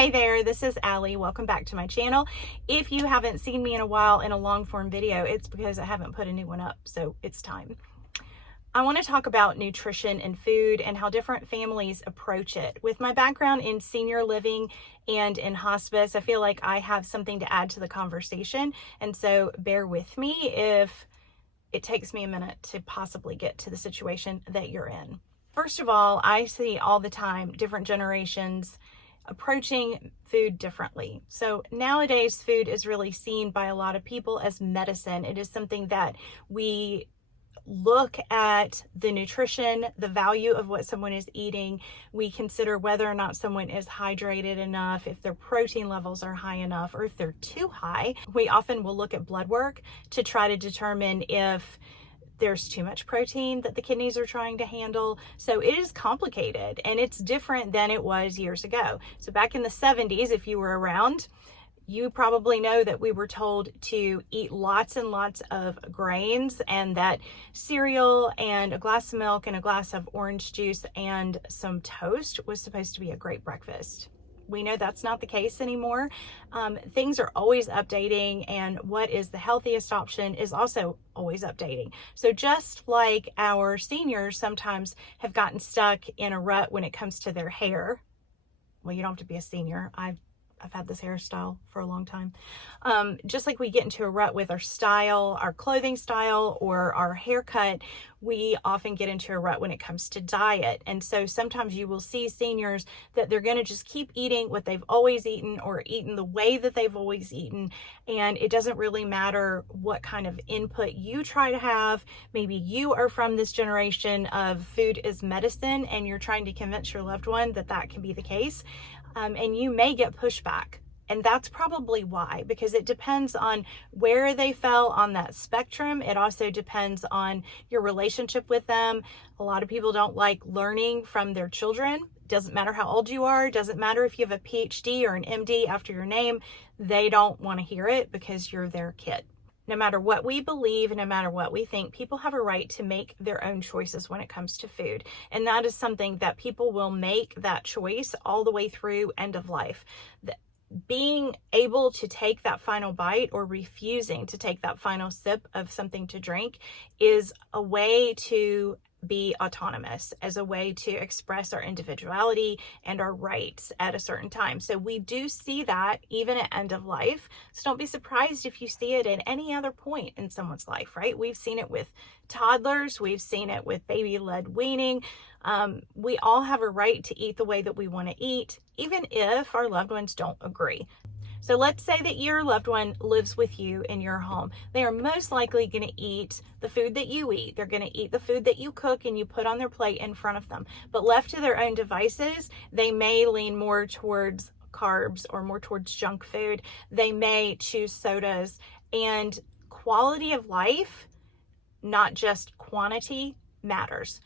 Hey there, this is Allie. Welcome back to my channel. If you haven't seen me in a while in a long form video, it's because I haven't put a new one up, so it's time. I want to talk about nutrition and food and how different families approach it. With my background in senior living and in hospice, I feel like I have something to add to the conversation, and so bear with me if it takes me a minute to possibly get to the situation that you're in. First of all, I see all the time different generations approaching food differently. So nowadays, food is really seen by a lot of people as medicine. It is something that we look at the nutrition, the value of what someone is eating. We consider whether or not someone is hydrated enough, if their protein levels are high enough, or if they're too high. We often will look at blood work to try to determine if there's too much protein that the kidneys are trying to handle. So it is complicated and it's different than it was years ago. So back in the 70s, if you were around, you probably know that we were told to eat lots and lots of grains, and that cereal and a glass of milk and a glass of orange juice and some toast was supposed to be a great breakfast. We know that's not the case anymore. Things are always updating, and what is the healthiest option is also always updating. So just like our seniors sometimes have gotten stuck in a rut when it comes to their hair. Well, you don't have to be a senior. I've had this hairstyle for a long time. Just like we get into a rut with our style, our clothing style, or our haircut, we often get into a rut when it comes to diet. And so sometimes you will see seniors that they're going to just keep eating what they've always eaten or eaten the way that they've always eaten. And it doesn't really matter what kind of input you try to have. Maybe you are from this generation of food is medicine and you're trying to convince your loved one that that can be the case. And you may get pushback. And that's probably why, because it depends on where they fell on that spectrum. It also depends on your relationship with them. A lot of people don't like learning from their children. Doesn't matter how old you are. Doesn't matter if you have a PhD or an MD after your name. They don't want to hear it because you're their kid. No matter what we believe, no matter what we think, people have a right to make their own choices when it comes to food. And that is something that people will make that choice all the way through end of life. Being able to take that final bite or refusing to take that final sip of something to drink is a way to be autonomous, as a way to express our individuality and our rights at a certain time. So we do see that even at end of life. So don't be surprised if you see it at any other point in someone's life, right? We've seen it with toddlers. We've seen it with baby-led weaning. We all have a right to eat the way that we want to eat, even if our loved ones don't agree. So let's say that your loved one lives with you in your home. They are most likely going to eat the food that you eat. They're going to eat the food that you cook and you put on their plate in front of them. But left to their own devices, they may lean more towards carbs or more towards junk food. They may choose sodas. And quality of life, not just quantity, matters.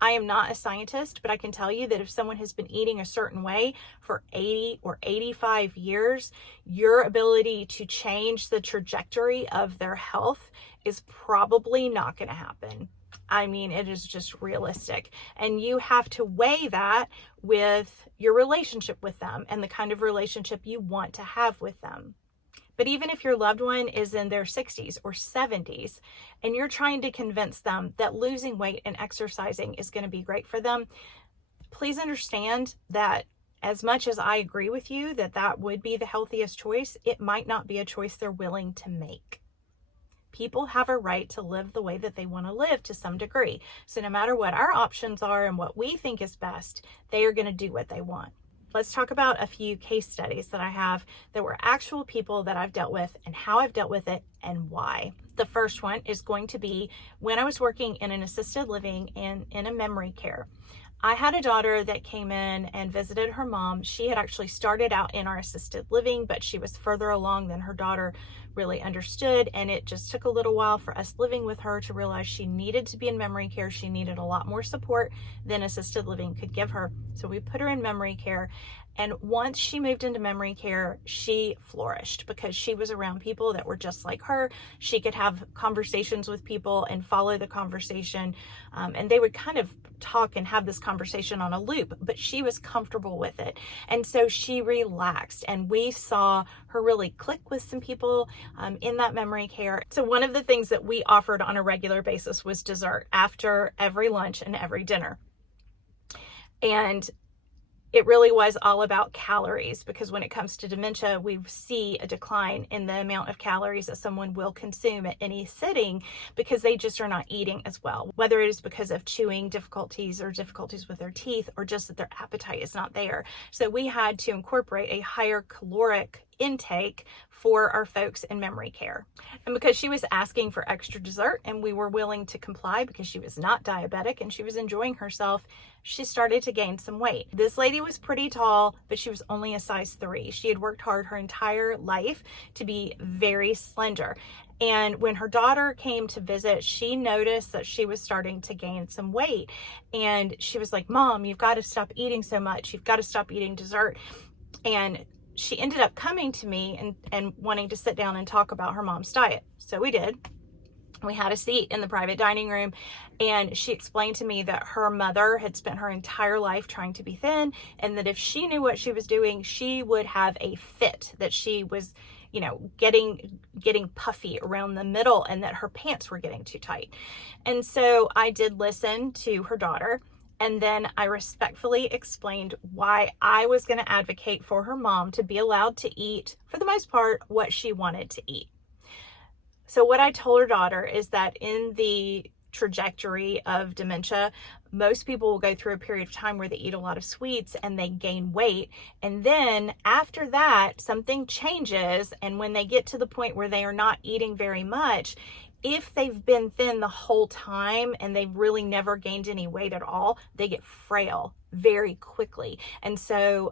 I am not a scientist, but I can tell you that if someone has been eating a certain way for 80 or 85 years, your ability to change the trajectory of their health is probably not going to happen. I mean, it is just realistic. And you have to weigh that with your relationship with them and the kind of relationship you want to have with them. But even if your loved one is in their 60s or 70s and you're trying to convince them that losing weight and exercising is going to be great for them, please understand that as much as I agree with you that that would be the healthiest choice, it might not be a choice they're willing to make. People have a right to live the way that they want to live to some degree. So no matter what our options are and what we think is best, they are going to do what they want. Let's talk about a few case studies that I have that were actual people that I've dealt with and how I've dealt with it and why. The first one is going to be when I was working in an assisted living and in a memory care. I had a daughter that came in and visited her mom. She had actually started out in our assisted living, but she was further along than her daughter really understood. And it just took a little while for us living with her to realize she needed to be in memory care. She needed a lot more support than assisted living could give her. So we put her in memory care. And once she moved into memory care, she flourished because she was around people that were just like her. She could have conversations with people and follow the conversation. And they would kind of talk and have this conversation on a loop, but she was comfortable with it. And so she relaxed, and we saw her really click with some people in that memory care. So one of the things that we offered on a regular basis was dessert after every lunch and every dinner. And it really was all about calories, because when it comes to dementia, we see a decline in the amount of calories that someone will consume at any sitting because they just are not eating as well, whether it is because of chewing difficulties or difficulties with their teeth or just that their appetite is not there. So we had to incorporate a higher caloric intake for our folks in memory care. And because she was asking for extra dessert and we were willing to comply because she was not diabetic and she was enjoying herself, she started to gain some weight. This lady was pretty tall, but she was only a size 3. She had worked hard her entire life to be very slender. And when her daughter came to visit, she noticed that she was starting to gain some weight. And she was like, "Mom, you've got to stop eating so much. You've got to stop eating dessert." And she ended up coming to me and wanting to sit down and talk about her mom's diet. So we did. We had a seat in the private dining room, and she explained to me that her mother had spent her entire life trying to be thin, and that if she knew what she was doing, she would have a fit, that she was, getting puffy around the middle, and that her pants were getting too tight. And so I did listen to her daughter. And then I respectfully explained why I was going to advocate for her mom to be allowed to eat, for the most part, what she wanted to eat. So what I told her daughter is that in the trajectory of dementia, most people will go through a period of time where they eat a lot of sweets and they gain weight. And then after that, something changes. And when they get to the point where they are not eating very much, if they've been thin the whole time and they've really never gained any weight at all, they get frail very quickly. And so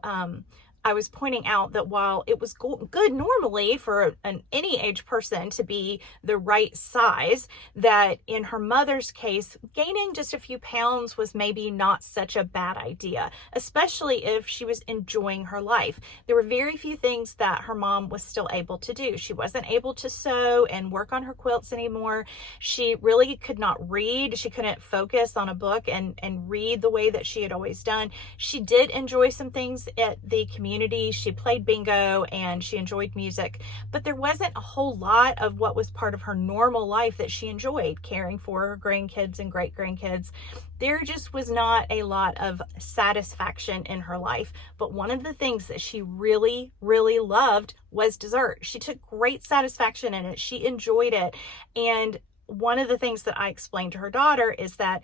I was pointing out that while it was good normally for any age person to be the right size, that in her mother's case, gaining just a few pounds was maybe not such a bad idea, especially if she was enjoying her life. There were very few things that her mom was still able to do. She wasn't able to sew and work on her quilts anymore. She really could not read. She couldn't focus on a book and read the way that she had always done. She did enjoy some things at the community. She played bingo and she enjoyed music, but there wasn't a whole lot of what was part of her normal life that she enjoyed, caring for her grandkids and great grandkids. There just was not a lot of satisfaction in her life. But one of the things that she really, really loved was dessert. She took great satisfaction in it. She enjoyed it. And one of the things that I explained to her daughter is that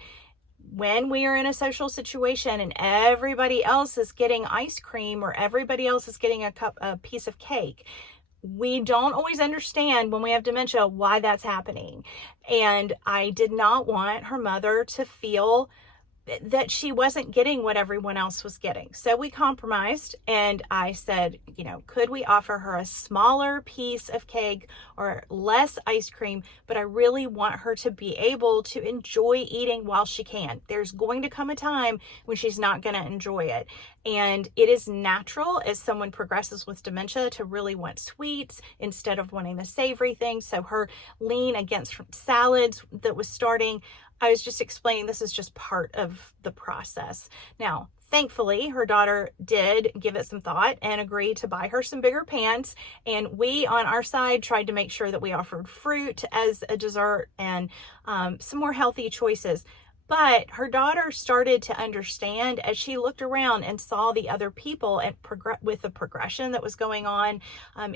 when we are in a social situation and everybody else is getting ice cream or everybody else is getting a piece of cake, we don't always understand when we have dementia why that's happening. And I did not want her mother to feel that she wasn't getting what everyone else was getting. So we compromised, and I said, could we offer her a smaller piece of cake or less ice cream? But I really want her to be able to enjoy eating while she can. There's going to come a time when she's not going to enjoy it. And it is natural as someone progresses with dementia to really want sweets instead of wanting the savory things. So her lean against salads that was starting, I was just explaining this is just part of the process. Now, thankfully, her daughter did give it some thought and agree to buy her some bigger pants. And we, on our side, tried to make sure that we offered fruit as a dessert and some more healthy choices. But her daughter started to understand as she looked around and saw the other people and with the progression that was going on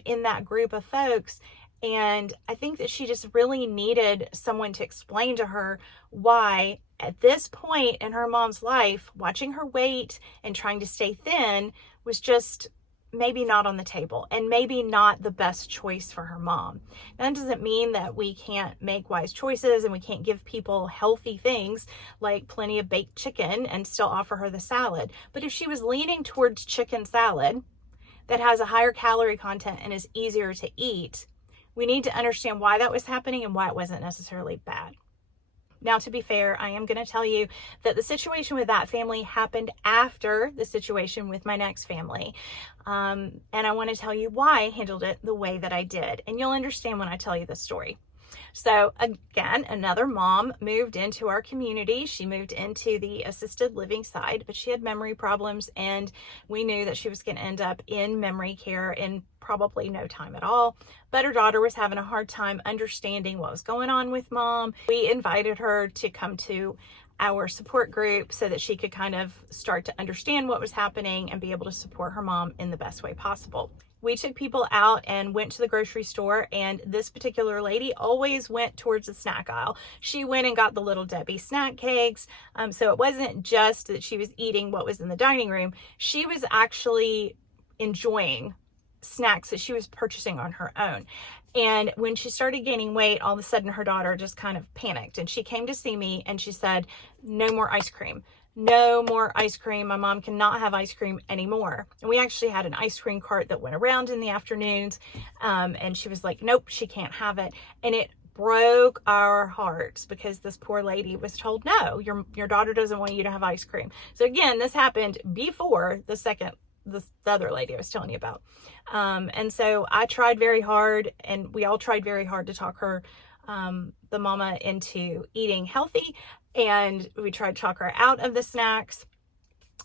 in that group of folks. And I think that she just really needed someone to explain to her why at this point in her mom's life, watching her weight and trying to stay thin was just maybe not on the table and maybe not the best choice for her mom. That doesn't mean that we can't make wise choices and we can't give people healthy things like plenty of baked chicken and still offer her the salad. But if she was leaning towards chicken salad that has a higher calorie content and is easier to eat, we need to understand why that was happening and why it wasn't necessarily bad. Now, to be fair, I am going to tell you that the situation with that family happened after the situation with my next family. And I want to tell you why I handled it the way that I did. And you'll understand when I tell you the story. So again, another mom moved into our community. She moved into the assisted living side, but she had memory problems, and we knew that she was going to end up in memory care in probably no time at all. But her daughter was having a hard time understanding what was going on with mom. We invited her to come to our support group so that she could kind of start to understand what was happening and be able to support her mom in the best way possible. We took people out and went to the grocery store, and this particular lady always went towards the snack aisle. She went and got the Little Debbie snack cakes. So it wasn't just that she was eating what was in the dining room. She was actually enjoying snacks that she was purchasing on her own. And when she started gaining weight, all of a sudden her daughter just kind of panicked, and she came to see me and she said, "No more ice cream. No more ice cream. My mom cannot have ice cream anymore." And we actually had an ice cream cart that went around in the afternoons. And she was like, "Nope, she can't have it." And it broke our hearts because this poor lady was told, "No, your daughter doesn't want you to have ice cream." So again, this happened before the other lady I was telling you about. And so I tried very hard, and we all tried very hard to talk her, the mama, into eating healthy. And we tried to talk her out of the snacks.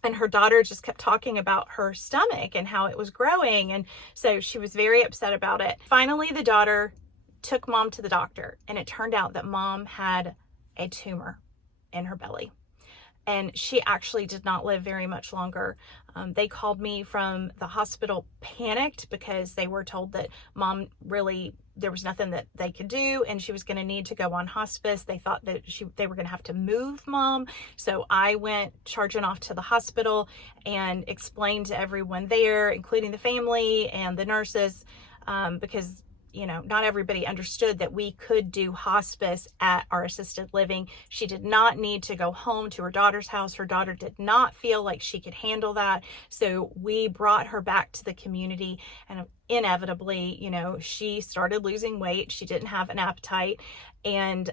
And her daughter just kept talking about her stomach and how it was growing. And so she was very upset about it. Finally, the daughter took mom to the doctor, and it turned out that mom had a tumor in her belly. And she actually did not live very much longer. They called me from the hospital panicked because they were told that mom really, there was nothing that they could do, and she was going to need to go on hospice. They thought that they were going to have to move mom. So I went charging off to the hospital and explained to everyone there, including the family and the nurses, because not everybody understood that we could do hospice at our assisted living. She did not need to go home to her daughter's house. Her daughter did not feel like she could handle that. So we brought her back to the community, and inevitably, she started losing weight. She didn't have an appetite. And,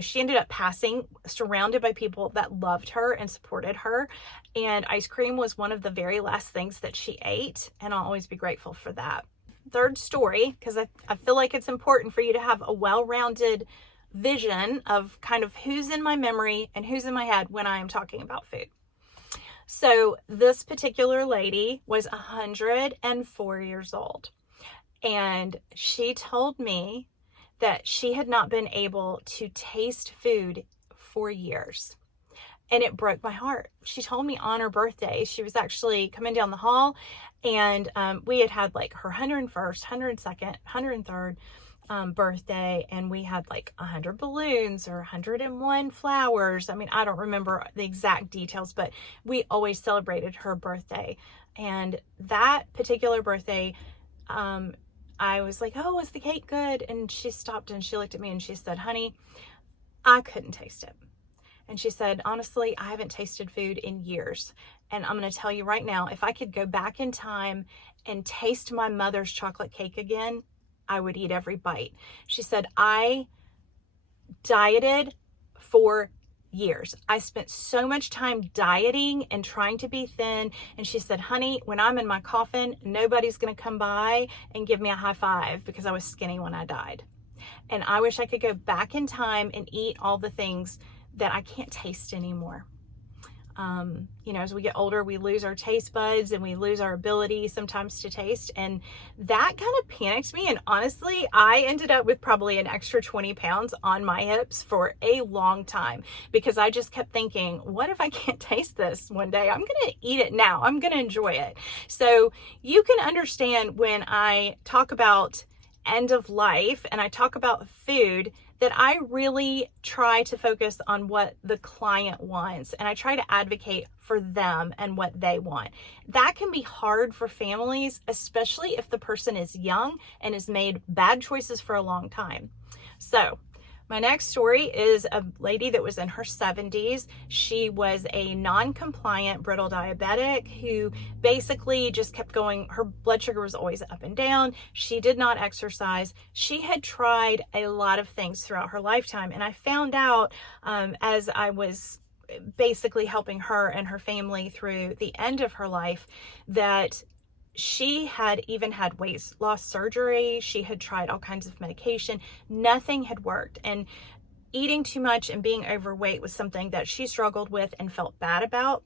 she ended up passing surrounded by people that loved her and supported her. And ice cream was one of the very last things that she ate. And I'll always be grateful for that. Third story, because I feel like it's important for you to have a well-rounded vision of kind of who's in my memory and who's in my head when I am talking about food. So this particular lady was 104 years old, and she told me that she had not been able to taste food for years. And it broke my heart. She told me on her birthday, she was actually coming down the hall, and we had like her 101st, 102nd, 103rd birthday, and we had like 100 balloons or 101 flowers. I mean, I don't remember the exact details, but we always celebrated her birthday. And that particular birthday, I was like, "Oh, was the cake good?" And she stopped and she looked at me and she said, "Honey, I couldn't taste it." And she said, "Honestly, I haven't tasted food in years. And I'm going to tell you right now, if I could go back in time and taste my mother's chocolate cake again, I would eat every bite." She said, "I dieted for years. I spent so much time dieting and trying to be thin." And she said, "Honey, when I'm in my coffin, nobody's going to come by and give me a high five because I was skinny when I died. And I wish I could go back in time and eat all the things that I can't taste anymore." As we get older, we lose our taste buds and we lose our ability sometimes to taste. And that kind of panicked me. And honestly, I ended up with probably an extra 20 pounds on my hips for a long time because I just kept thinking, what if I can't taste this one day? I'm going to eat it now. I'm going to enjoy it. So you can understand when I talk about end of life and I talk about food, that I really try to focus on what the client wants, and I try to advocate for them and what they want. That can be hard for families, especially if the person is young and has made bad choices for a long time. So My next story is a lady that was in her 70s. She was a non-compliant brittle diabetic who basically just kept going. Her blood sugar was always up and down. She did not exercise. She had tried a lot of things throughout her lifetime. And I found out as I was basically helping her and her family through the end of her life that she had even had weight loss surgery. She had tried all kinds of medication. Nothing had worked. And eating too much and being overweight was something that she struggled with and felt bad about,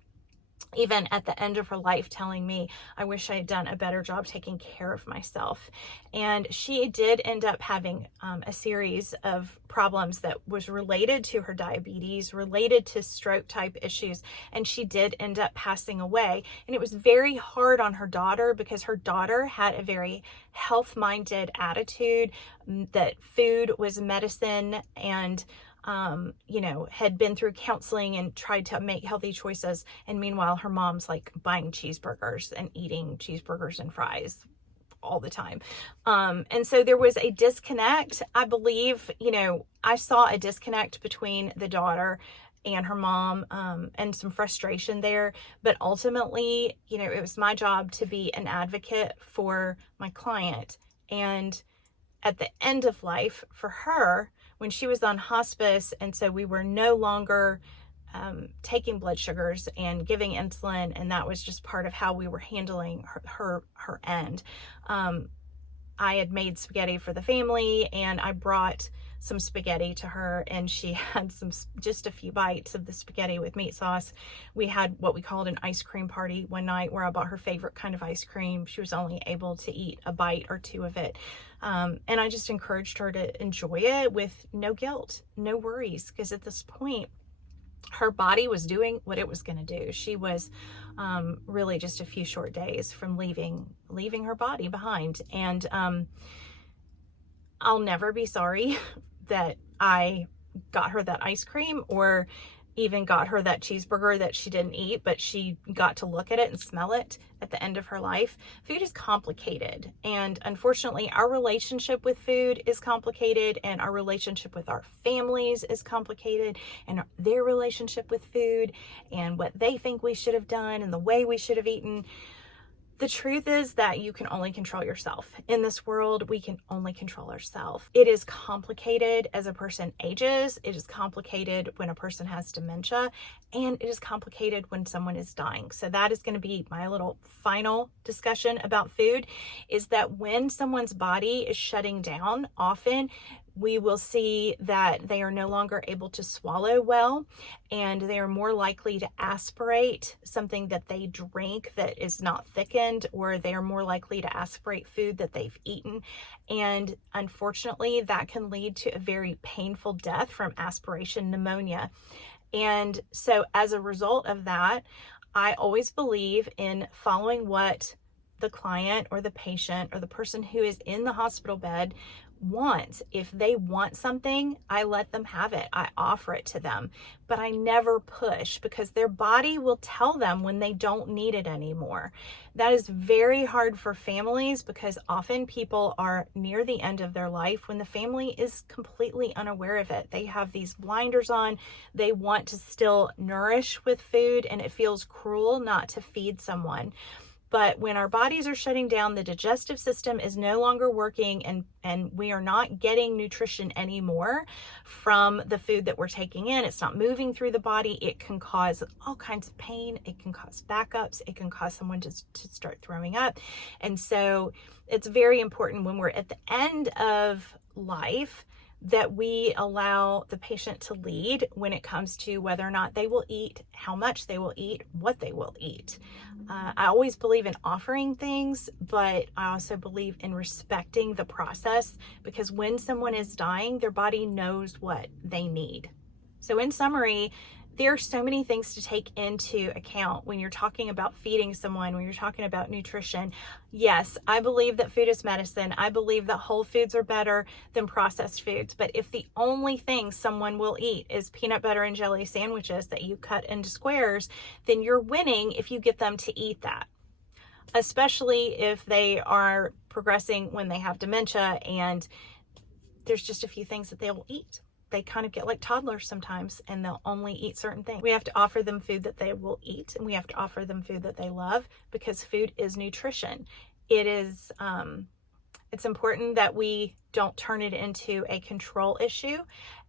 even at the end of her life, telling me, I wish I had done a better job taking care of myself. And she did end up having a series of problems that was related to her diabetes, related to stroke type issues. And she did end up passing away. And it was very hard on her daughter because her daughter had a very health-minded attitude, that food was medicine, and had been through counseling and tried to make healthy choices. And meanwhile, her mom's like buying cheeseburgers and eating cheeseburgers and fries all the time. And so there was a disconnect. I believe, I saw a disconnect between the daughter and her mom, and some frustration there. But ultimately, it was my job to be an advocate for my client. And at the end of life for her, when she was on hospice, and so we were no longer taking blood sugars and giving insulin, and that was just part of how we were handling her end. I had made spaghetti for the family, and I brought some spaghetti to her, and she had just a few bites of the spaghetti with meat sauce. We had what we called an ice cream party one night where I bought her favorite kind of ice cream. She was only able to eat a bite or two of it. And I just encouraged her to enjoy it with no guilt, no worries, because at this point, her body was doing what it was going to do. She was really just a few short days from leaving her body behind. And I'll never be sorry that I got her that ice cream, or even got her that cheeseburger that she didn't eat, but she got to look at it and smell it at the end of her life. Food is complicated. And unfortunately, our relationship with food is complicated, and our relationship with our families is complicated, and their relationship with food and what they think we should have done and the way we should have eaten. The truth is that you can only control yourself. In this world, we can only control ourselves. It is complicated as a person ages. It is complicated when a person has dementia, and it is complicated when someone is dying. So that is going to be my little final discussion about food, is that when someone's body is shutting down, often we will see that they are no longer able to swallow well, and they are more likely to aspirate something that they drink that is not thickened, or they are more likely to aspirate food that they've eaten. And unfortunately, that can lead to a very painful death from aspiration pneumonia. And so as a result of that, I always believe in following what the client or the patient or the person who is in the hospital bed wants. If they want something, I let them have it. I offer it to them, but I never push, because their body will tell them when they don't need it anymore. That is very hard for families, because often people are near the end of their life when the family is completely unaware of it. They have these blinders on. They want to still nourish with food, and it feels cruel not to feed someone. But when our bodies are shutting down, the digestive system is no longer working, and we are not getting nutrition anymore from the food that we're taking in. It's not moving through the body. It can cause all kinds of pain. It can cause backups. It can cause someone to start throwing up. And so it's very important when we're at the end of life that we allow the patient to lead when it comes to whether or not they will eat, how much they will eat, what they will eat. I always believe in offering things, but I also believe in respecting the process, because when someone is dying, their body knows what they need. So in summary, there are so many things to take into account when you're talking about feeding someone, when you're talking about nutrition. Yes, I believe that food is medicine. I believe that whole foods are better than processed foods. But if the only thing someone will eat is peanut butter and jelly sandwiches that you cut into squares, then you're winning if you get them to eat that, especially if they are progressing when they have dementia and there's just a few things that they will eat. they kind of get like toddlers sometimes, and they'll only eat certain things. We have to offer them food that they will eat, and we have to offer them food that they love, because food is nutrition. It is, it's important that we don't turn it into a control issue,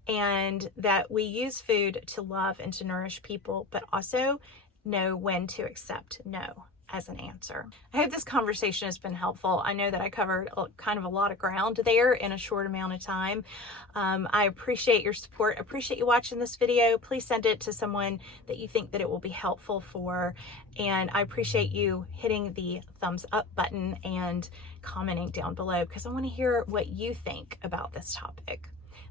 and that we use food to love and to nourish people, but also know when to accept no as an answer. I hope this conversation has been helpful. I know that I covered kind of a lot of ground there in a short amount of time. I appreciate your support. I appreciate you watching this video. Please send it to someone that you think that it will be helpful for. And I appreciate you hitting the thumbs up button and commenting down below, because I want to hear what you think about this topic.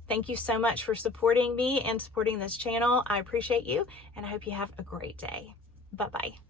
Thank you so much for supporting me and supporting this channel. I appreciate you, and I hope you have a great day. Bye-bye.